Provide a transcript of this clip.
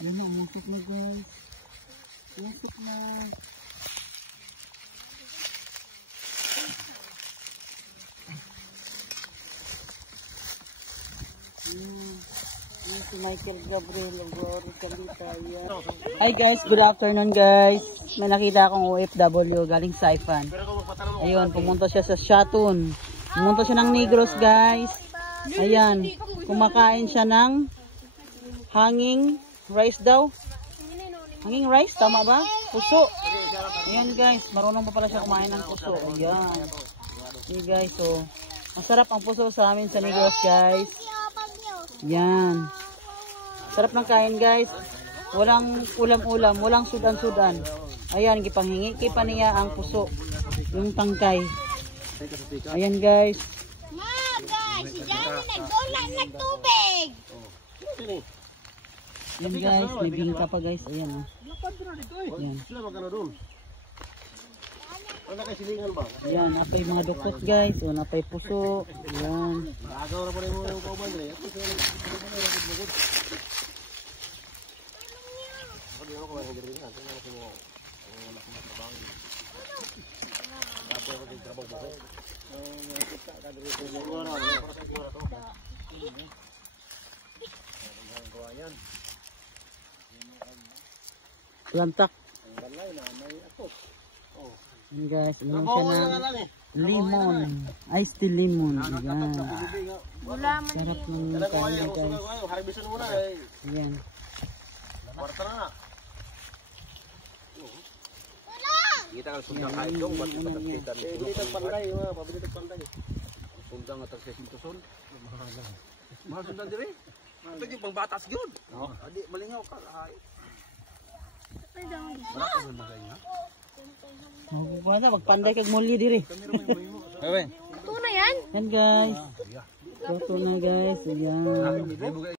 Ayan na, umusok na guys. Umusok na. Si Michael Gabriel Hi guys, good afternoon guys. May nakita akong OFW galing Saipan. Ayun, pumunta siya sa Shatun. Pumunta siya ng Negros guys. Ayan, kumakain siya ng hanging rice daw. Hanging rice, tama ba? Puso. Ayan guys, marunong pa pala siya kumain ng puso. Ayan. Ayan guys, so masarap ang puso sa amin sa Negros guys. Ayan. Sarap ng kain guys. Walang ulam-ulam, walang sudan-sudan. Ayan, gipanghingi pa niya ang puso. Yung tangkay. Ayan guys. Ma, guys, si Johnny nagdula ng tubig. Ayan guys, may bingka pa guys. Ayan. Ayan. Ayan, apay mga dukot guys. O, apay puso. Ayan. Lantak. Ayan guys, ano siya na lemon. Iced tea lemon. Ayan. Sarap ng kain guys. Ayan. Kita kan sundang kain dong buat kita. Ini tak pandai, pabili tak pandai. Sundang atas kesintuson. Mahal sundang diri. Ito yung pang batas yun. Adi malingaw ka ay. Berapa man maganya? Magpasa magpanday kag muli diri. Ewe. Ito na yan? Yan guys. Ito na guys. Ayan.